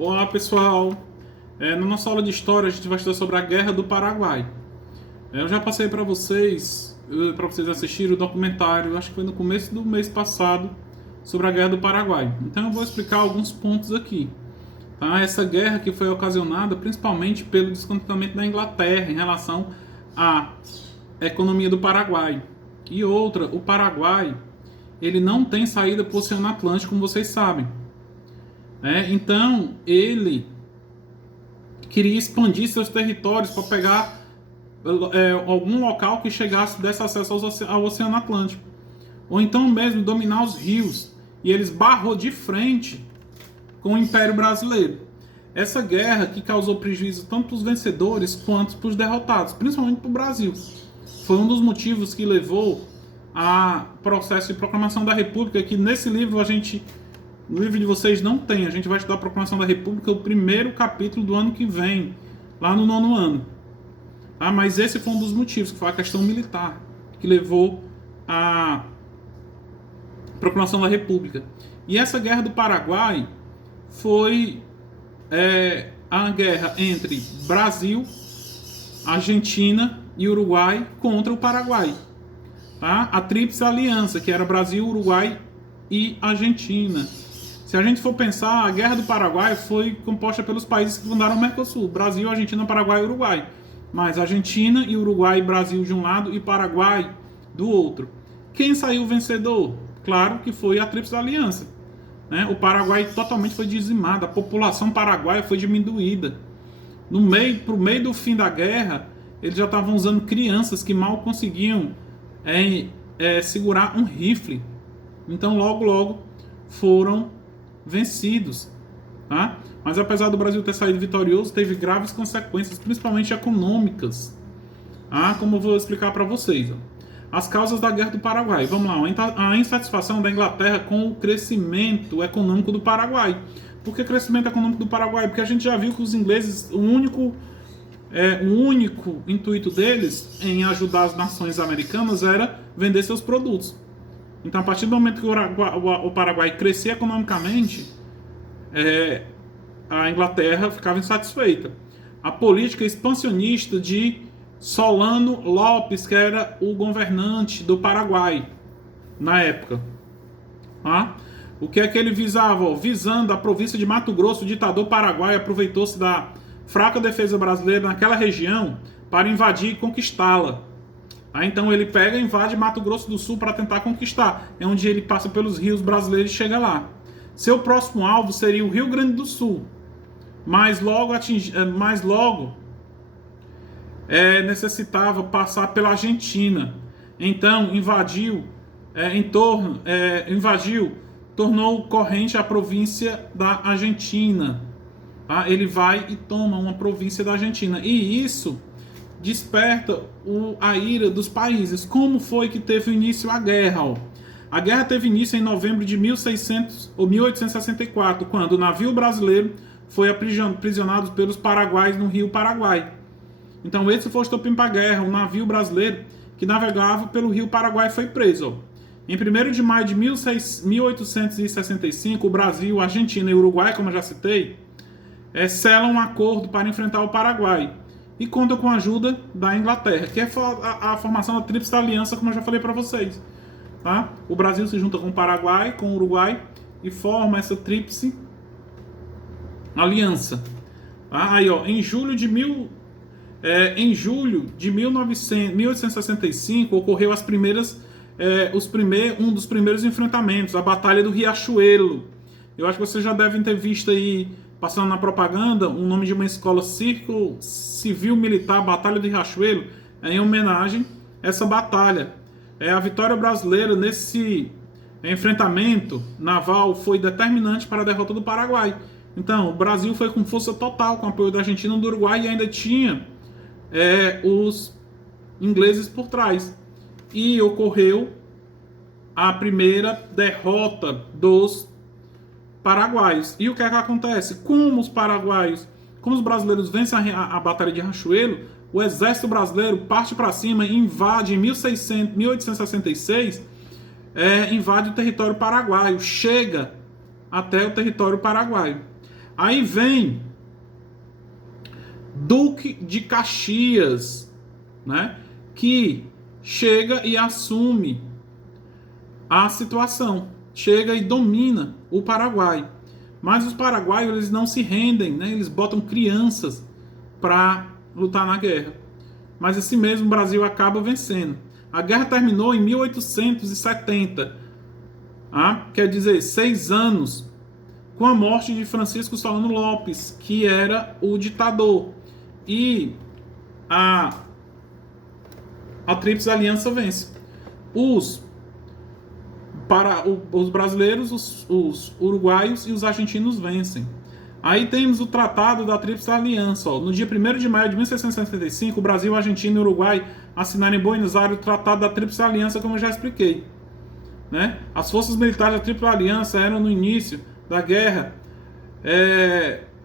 Olá pessoal, na nossa aula de história a gente vai estudar sobre a Guerra do Paraguai. Eu já passei para vocês assistirem o documentário, acho que foi no começo do mês passado, sobre a Guerra do Paraguai. Então eu vou explicar alguns pontos aqui. Tá? Essa guerra que foi ocasionada principalmente pelo descontentamento da Inglaterra em relação à economia do Paraguai. E outra, o Paraguai ele não tem saída para o Oceano Atlântico, como vocês sabem. Então ele queria expandir seus territórios para pegar algum local que desse acesso ao Oceano Atlântico, ou então mesmo dominar os rios, e eles barrou de frente com o Império Brasileiro. Essa guerra que causou prejuízo tanto para os vencedores quanto para os derrotados, principalmente para o Brasil, foi um dos motivos que levou a processo de proclamação da República, que nesse livro no livro de vocês não tem. A gente vai estudar a Proclamação da República, o primeiro capítulo do ano que vem, lá no 9º ano. Tá? Mas esse foi um dos motivos, que foi a questão militar, que levou à Proclamação da República. E essa Guerra do Paraguai foi a guerra entre Brasil, Argentina e Uruguai contra o Paraguai. Tá? A Tríplice Aliança, que era Brasil, Uruguai e Argentina. Se a gente for pensar, a Guerra do Paraguai foi composta pelos países que fundaram o Mercosul: Brasil, Argentina, Paraguai e Uruguai. Mas Argentina e Uruguai e Brasil de um lado e Paraguai do outro. Quem saiu vencedor? Claro que foi a Tríplice Aliança. O Paraguai totalmente foi dizimado, a população paraguaia foi diminuída. Pro meio do fim da guerra, eles já estavam usando crianças que mal conseguiam segurar um rifle. Então logo foram vencidos, tá? Mas apesar do Brasil ter saído vitorioso, teve graves consequências, principalmente econômicas, como eu vou explicar para vocês. As causas da Guerra do Paraguai. Vamos lá, a insatisfação da Inglaterra com o crescimento econômico do Paraguai. Por que crescimento econômico do Paraguai? Porque a gente já viu que os ingleses, o único intuito deles em ajudar as nações americanas era vender seus produtos. Então, a partir do momento que o Paraguai crescia economicamente, a Inglaterra ficava insatisfeita. A política expansionista de Solano Lopes, que era o governante do Paraguai na época. O que é que ele visava? Visando a província de Mato Grosso, o ditador paraguaio aproveitou-se da fraca defesa brasileira naquela região para invadir e conquistá-la. Então ele pega e invade Mato Grosso do Sul para tentar conquistar. É onde ele passa pelos rios brasileiros e chega lá. Seu próximo alvo seria o Rio Grande do Sul. Mas logo necessitava passar pela Argentina. Então tornou corrente a província da Argentina. Ele vai e toma uma província da Argentina. E isso desperta a ira dos países. Como foi que teve início a guerra? A guerra teve início em novembro de 1864, quando o navio brasileiro foi aprisionado pelos paraguaios no rio Paraguai. Então esse foi o estopim para a guerra. O navio brasileiro que navegava pelo rio Paraguai foi preso. Em 1º de maio de 1865, o Brasil, a Argentina e o Uruguai, como eu já citei, selam um acordo para enfrentar o Paraguai. E conta com a ajuda da Inglaterra, que é a formação da Tríplice Aliança, como eu já falei para vocês. Tá? O Brasil se junta com o Paraguai, com o Uruguai e forma essa Tríplice Aliança. Em julho de 1865 ocorreu um dos primeiros enfrentamentos, a Batalha do Riachuelo. Eu acho que vocês já devem ter visto aí, passando na propaganda, o nome de uma escola, Círculo Civil Militar Batalha do Riachuelo, em homenagem a essa batalha. A vitória brasileira nesse enfrentamento naval foi determinante para a derrota do Paraguai. Então, o Brasil foi com força total, com apoio da Argentina e do Uruguai, e ainda tinha os ingleses por trás. E ocorreu a primeira derrota dos paraguaios. E o que é que acontece? Como os brasileiros vencem a Batalha de Riachuelo, o exército brasileiro parte para cima e invade em 1866, invade o território paraguaio, chega até o território paraguaio. Aí vem Duque de Caxias, né, que chega e assume a situação, chega e domina o Paraguai. Mas os paraguaios, eles não se rendem, né? Eles botam crianças para lutar na guerra. Mas assim mesmo o Brasil acaba vencendo. A guerra terminou em 1870, quer dizer, 6 anos, com a morte de Francisco Solano Lopes, que era o ditador. E a Tríplice Aliança vence. Os brasileiros, os uruguaios e os argentinos vencem. Aí temos o Tratado da Tríplice Aliança. No dia 1º de maio de 1675, o Brasil, a Argentina e o Uruguai assinaram em Buenos Aires o Tratado da Tríplice Aliança, como eu já expliquei. Né? As forças militares da Tríplice Aliança eram, no início da guerra,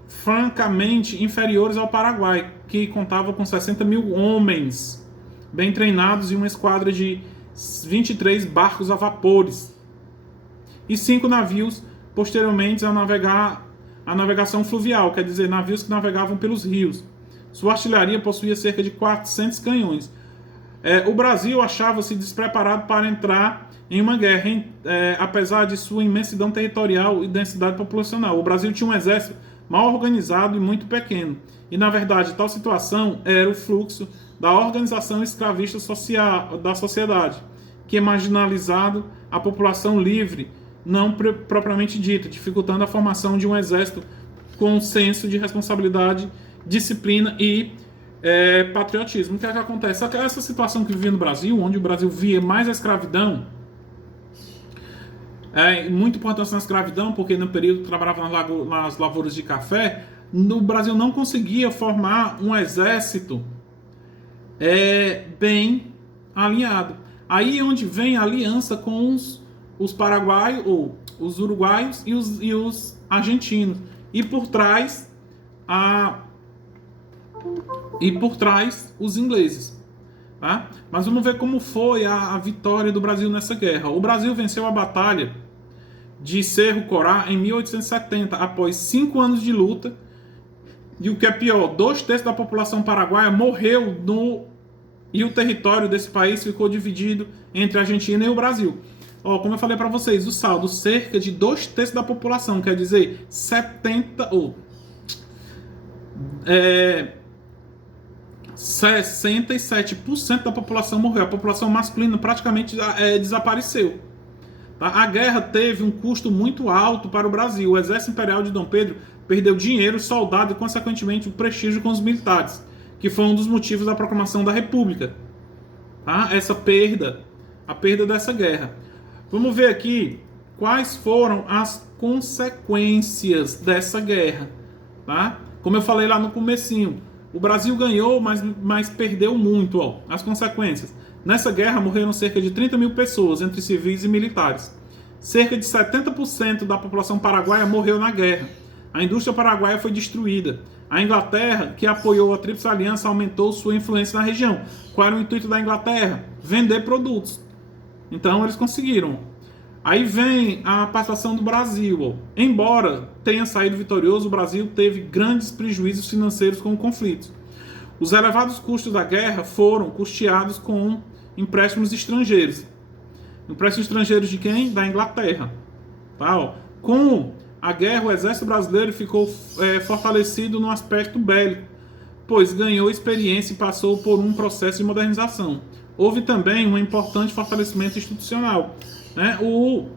francamente inferiores ao Paraguai, que contava com 60 mil homens bem treinados e uma esquadra de 23 barcos a vapores e 5 navios posteriormente a navegação fluvial, quer dizer, navios que navegavam pelos rios. Sua artilharia possuía cerca de 400 canhões. O Brasil achava-se despreparado para entrar em uma guerra, apesar de sua imensidão territorial e densidade populacional. O Brasil tinha um exército mal organizado e muito pequeno. E, na verdade, tal situação era o fluxo da organização escravista da sociedade, que é marginalizado a população livre, não propriamente dita, dificultando a formação de um exército com senso de responsabilidade, disciplina e patriotismo. O que é que acontece? Essa situação que vivia no Brasil, onde o Brasil via mais a escravidão, muito importância na escravidão, porque no período que trabalhava nas lavouras de café, no Brasil não conseguia formar um exército bem alinhado. Aí é onde vem a aliança com os paraguaios, ou os uruguaios e os argentinos. E por trás os ingleses. Tá? Mas vamos ver como foi a vitória do Brasil nessa guerra. O Brasil venceu a Batalha de Cerro Corá em 1870, após 5 anos de luta. E o que é pior, 2/3 da população paraguaia morreu e o território desse país ficou dividido entre a Argentina e o Brasil. Como eu falei para vocês, o saldo, cerca de 2/3 da população, quer dizer, 67% da população morreu. A população masculina praticamente desapareceu. Tá? A guerra teve um custo muito alto para o Brasil. O exército imperial de Dom Pedro perdeu dinheiro, soldado e, consequentemente, o prestígio com os militares, que foi um dos motivos da proclamação da República. Tá? A perda dessa guerra. Vamos ver aqui quais foram as consequências dessa guerra. Tá? Como eu falei lá no comecinho, o Brasil ganhou, mas perdeu muito. As consequências. Nessa guerra morreram cerca de 30 mil pessoas, entre civis e militares. Cerca de 70% da população paraguaia morreu na guerra. A indústria paraguaia foi destruída. A Inglaterra, que apoiou a Tríplice Aliança, aumentou sua influência na região. Qual era o intuito da Inglaterra? Vender produtos. Então eles conseguiram. Aí vem a participação do Brasil. Embora tenha saído vitorioso, o Brasil teve grandes prejuízos financeiros com o conflito. Os elevados custos da guerra foram custeados com empréstimos estrangeiros. Empréstimos estrangeiros de quem? Da Inglaterra. Tá, Com a guerra, o exército brasileiro ficou fortalecido no aspecto bélico, pois ganhou experiência e passou por um processo de modernização. Houve também um importante fortalecimento institucional. Né? O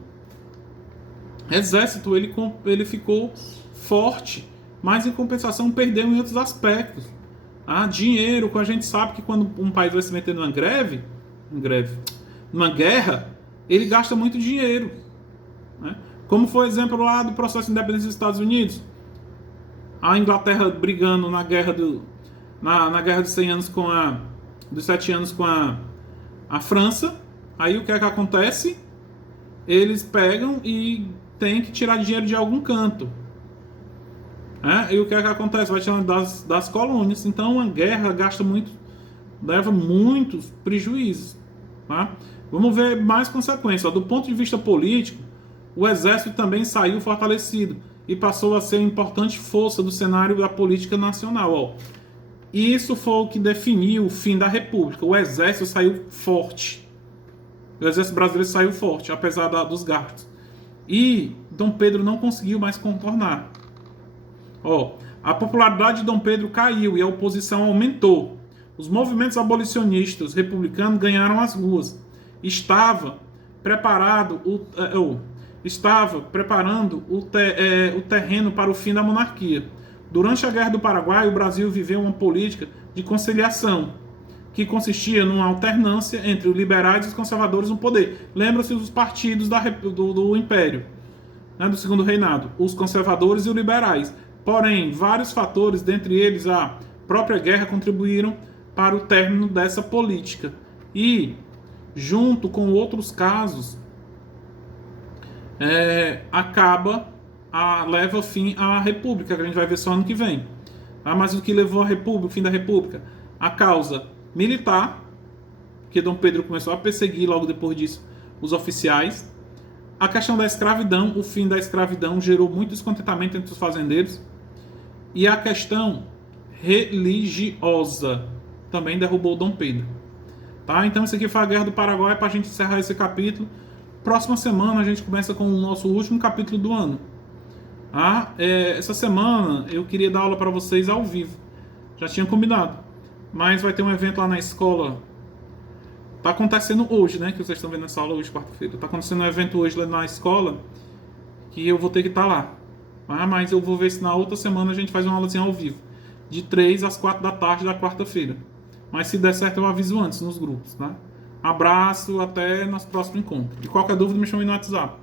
exército ele ficou forte, mas em compensação perdeu em outros aspectos. Dinheiro, que a gente sabe que quando um país vai se meter numa numa guerra, ele gasta muito dinheiro. Né? Como foi o exemplo lá do processo de independência dos Estados Unidos. A Inglaterra brigando na guerra na guerra dos 100 anos dos 7 anos com a França. Aí o que é que acontece? Eles pegam e tem que tirar dinheiro de algum canto. E o que é que acontece? Vai tirando das colônias. Então, uma guerra leva muitos prejuízos. Tá? Vamos ver mais consequências. Do ponto de vista político, o exército também saiu fortalecido. e passou a ser uma importante força do cenário da política nacional. Ó. Isso foi o que definiu o fim da República. O exército saiu forte. O exército brasileiro saiu forte, apesar dos gastos. E Dom Pedro não conseguiu mais contornar. Ó, a popularidade de Dom Pedro caiu e a oposição aumentou. Os movimentos abolicionistas republicanos ganharam as ruas. Estava preparando o terreno para o fim da monarquia. Durante a Guerra do Paraguai, o Brasil viveu uma política de conciliação, que consistia numa alternância entre os liberais e os conservadores no poder. Lembra-se dos partidos do Império, né, do Segundo Reinado, os conservadores e os liberais. Porém, vários fatores, dentre eles a própria guerra, contribuíram para o término dessa política. E, junto com outros casos, leva fim à República, que a gente vai ver só ano que vem. Mas o que levou à República, o fim da República? A causa militar, que Dom Pedro começou a perseguir logo depois disso os oficiais. A questão da escravidão, o fim da escravidão gerou muito descontentamento entre os fazendeiros. E a questão religiosa também derrubou Dom Pedro. Tá? Então isso aqui foi a Guerra do Paraguai, para a gente encerrar esse capítulo. Próxima semana a gente começa com o nosso último capítulo do ano. Essa semana eu queria dar aula para vocês ao vivo. Já tinha combinado. Mas vai ter um evento lá na escola. Tá acontecendo hoje, né? Que vocês estão vendo essa aula hoje, quarta-feira. Tá acontecendo um evento hoje lá na escola que eu vou ter que estar lá. Mas eu vou ver se na outra semana a gente faz uma aulazinha ao vivo. De 3 às 4 da tarde da quarta-feira. Mas se der certo eu aviso antes nos grupos, né? Abraço, até nosso próximo encontro. E qualquer dúvida me chame no WhatsApp.